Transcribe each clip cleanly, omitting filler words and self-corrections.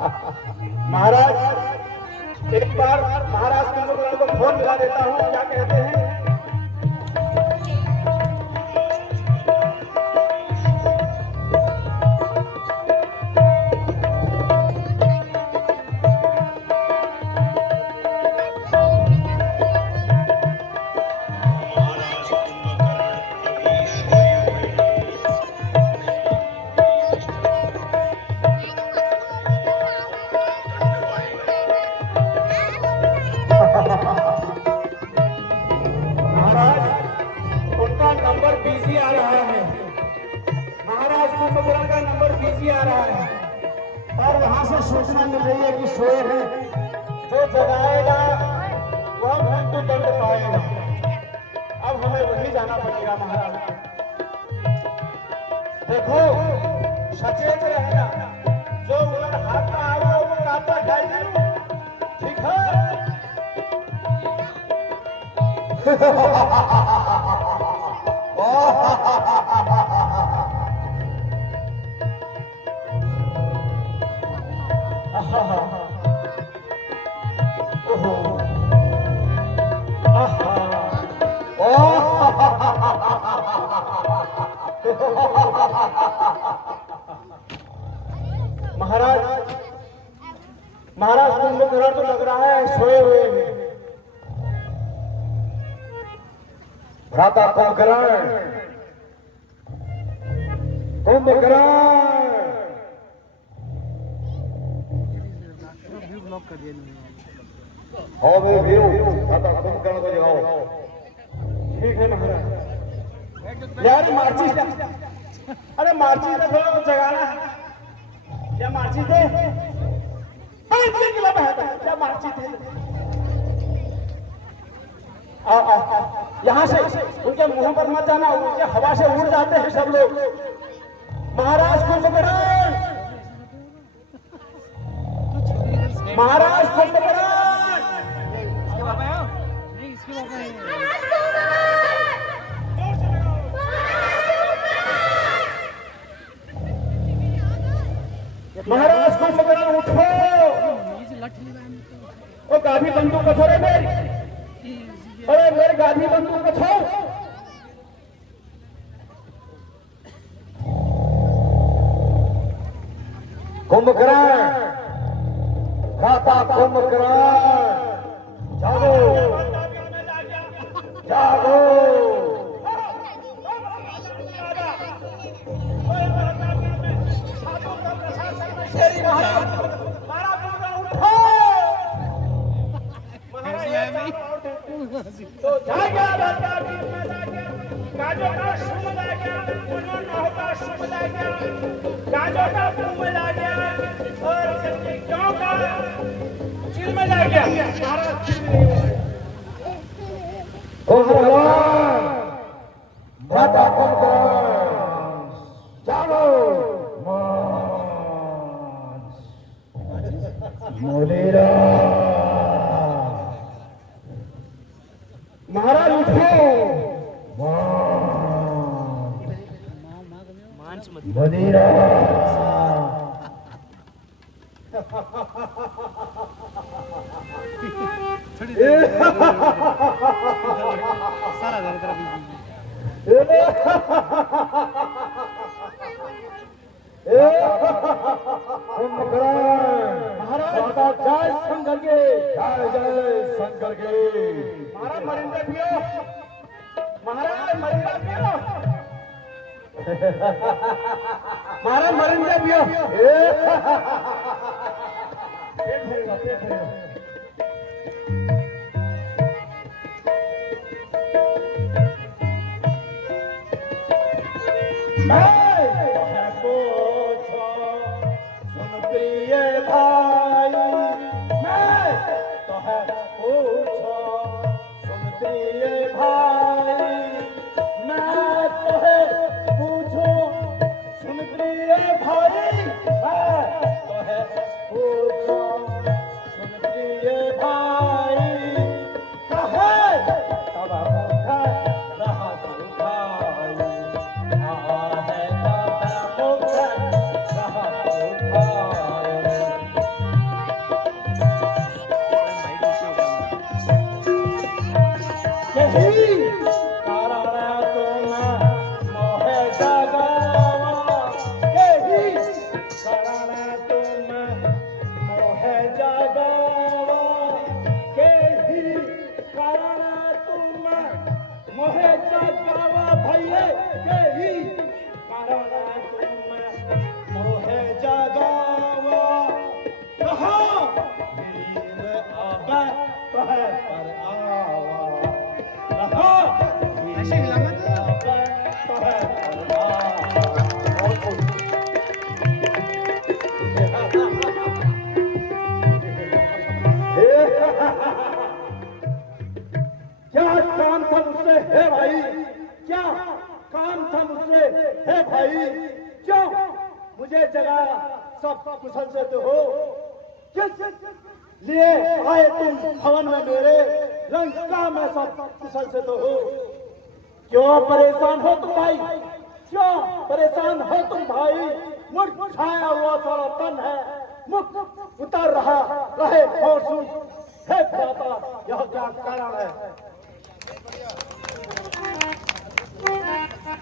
महाराज एक बार महाराज कुंभकर्ण को फोन मिला देता हूँ, क्या कहते हैं? नंबर बिजी आ रहा है, महाराज कुंभकर्ण का नंबर बिजी आ रहा है और वहां से सूचना मिल रही है कि सोए हैं, जो जगाएगा वह मृत्यु दंड पाएगा। अब हमें वही जाना पड़ेगा महाराज। देखो सचेत रहना, जो उधर हाथ में आएगा वो काटा खाएगा, ठीक है? महाराज महाराज कुंभकर्ण तो लग रहा है सोए हुए हैं। भ्राता कुंभकर्ण, कुंभकर्ण हाँ वे व्यू भ्राता कुंभकर्ण को जगाओ। ठीक है महाराज। यार मार्चिस, अरे मार्चिस का थोड़ा जगाना है क्या? मार्चिस है क्लब है क्या? मार्चिस है? यहाँ से उनके मुंह पर मत जाना, उनके हवा से उड़ जाते हैं सब लोग। महाराज कुंभकर्ण, महाराज कुंभकर्ण, महाराज कुंभकर्ण उठो। ओ गाधी बंदूक कथो रे मेरी, अरे मेरे गाधी बंदूक कथो। कुंभकर्ण, भ्राता कुंभकर्ण जागो, जागो। तो जागा बता गाजो का शुभ जागा, मनोनोह का शुभ जागा, गाजो का कुंभ जागा और गांव का चिल में जागा। महाराज चिल नहीं हो रहे। कुंभकर्ण, भ्राता कुंभकर्ण जागो। मोलेरा महाराज उठो। मदिरा महाराज जय शंकर के, जय जय शंकर के। महाराज मरिंदा पियो, महाराज मरिंदा पियो, महाराज मरिंदा पियो। पेट भरेगा, पेट भरेगा। यही कारण तुम मोहे जगावा, यही कारण तुम मोहे जगावा, यही कारण तुम मोहे जगावा भैया, यही कारण तुम मोहे जगावा। कहाँ नींद आवे कहे पर आवा, कहाँ नींद आवे कहे पर आवा। क्या काम था मुझसे है भाई, क्या काम था मुझसे है भाई, क्यों मुझे जगाया सब कुशल से तो हो, किस लिए आए तुम भवन में मेरे, लंका में सब कुशल से तो हो। क्यों परेशान हो तुम भाई, क्यों परेशान हो तुम भाई, मुरझाया हुआ सारा तन है, मुख उतर रहा रहे होशू है पापा, यह क्या कारण है।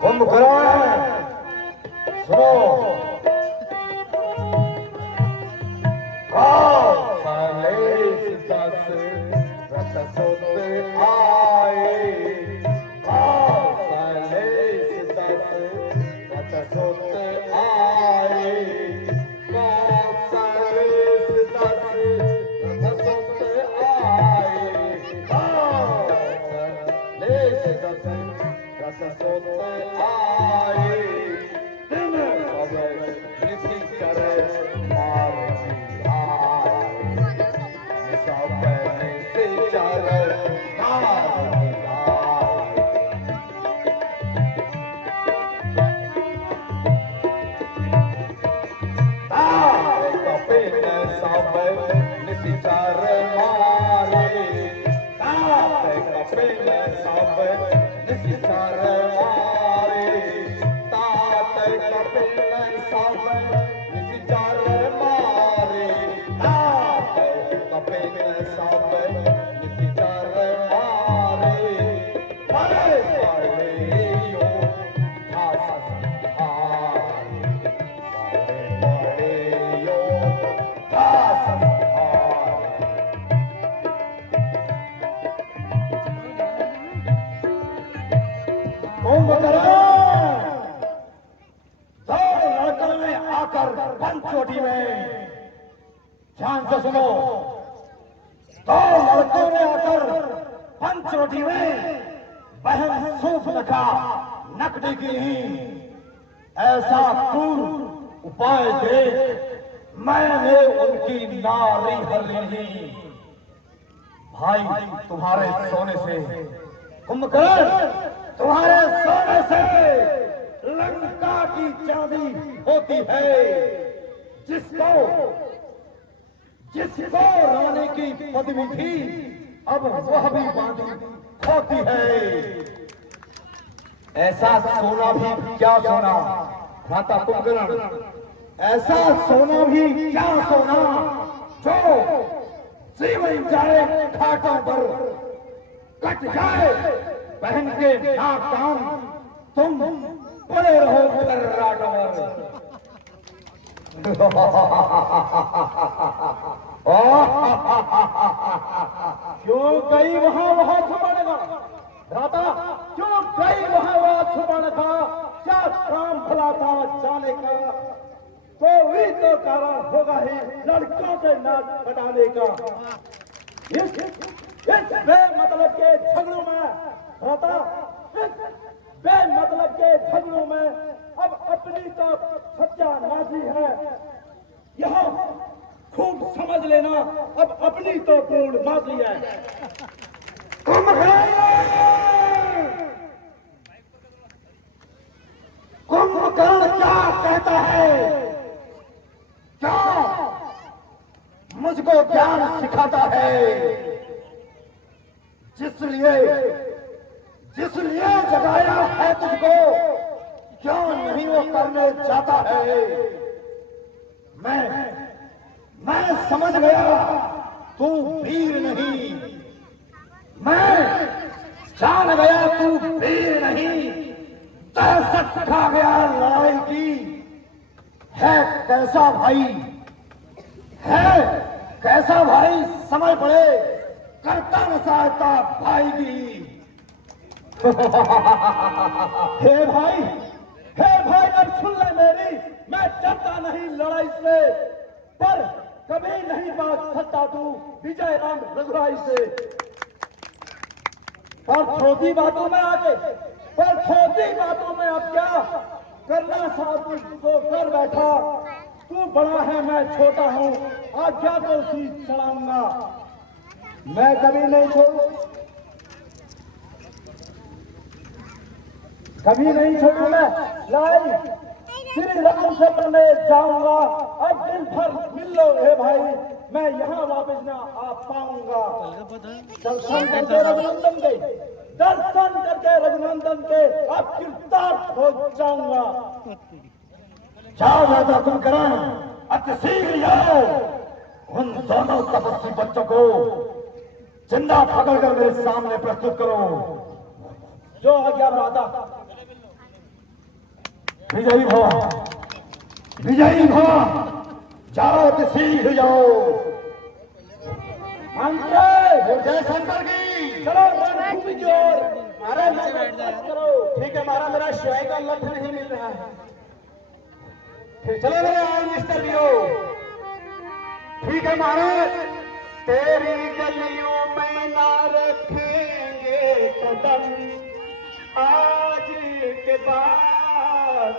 कुंभकर्ण सुनो, चोटी में ध्यान से सुनो, दो लड़कों ने आकर पंचवटी में बहन सूर्पनखा नकदी की ही ऐसा क्रूर उपाय देख मैंने उनकी नारी हर ली। भाई तुम्हारे सोने से, कुंभकर्ण तुम्हारे सोने से लंका की चांदी होती है, जिसको रानी की पदवी थी अब वह भी बांधी होती है। ऐसा सोना भी क्या सोना, माता कुंभकर्ण, ऐसा सोना भी क्या सोना जो जीवन जाए घाटों पर, कट जाए बहन के नाक कान, तुम पड़े रहो खर्राटों पर। क्यों गई वहां छुपाने का राता, क्यों गई वहां छुपाने का, क्या काम भला था जाने का, कोई तो कारण होगा ही लड़कों से नाक कटाने का। इस बेमतलब के झगड़ों में राता, बेमतलब के झगड़ों में अब अपनी तो सत्यानाशी है, यह खूब समझ लेना, अब अपनी तो पूर्ण मासी है। कुंभकर्ण क्या कहता है, क्या मुझको ज्ञान सिखाता है, जिसलिए जगाया है तुझको, क्या नहीं वो करने जाता है। मैं समझ गया तू वीर नहीं, मैं जान गया तू वीर नहीं, दहशत खा गया लड़ाई की। है कैसा भाई, है कैसा भाई, समय पड़े करता न सहायता भाई की। हे भाई अब सुन ले मेरी, मैं डरता नहीं लड़ाई से, पर कभी नहीं भाग सकता तू विजय राम रघुराई से। पर छोटी बातों में अब क्या करना साहब को कर बैठा। तू बड़ा है मैं छोटा हूँ, आज्ञा को सी चढ़ाऊंगा। मैं कभी नहीं छोड़ूंगा लड़ाई, श्री राम से लड़ने जाऊंगा। अब दिन भर मिल लो हे भाई, मैं यहाँ वापस ना आ पाऊंगा। दर्शन करके रघुनंदन के अब कृतार्थ हो जाऊंगा। जाओ राजा कुंभकर्ण, अति शीघ्र जाओ, उन दोनों तपस्वी बच्चों को जिंदा पकड़कर मेरे सामने प्रस्तुत करो। जो आज्ञा भ्राता। विजयी भव, जाओ अति शीघ्र जाओ। जय शंकर की। चलो रणभूमि की ओर। करो ठीक है, महाराज मेरा शिवाय का लक्ष्य नहीं मिल रहा है। चलो मेरे आम मिस्टर वीरो। ठीक है महाराज, तेरी गलियों में ना रखेंगे कदम, आज के बाद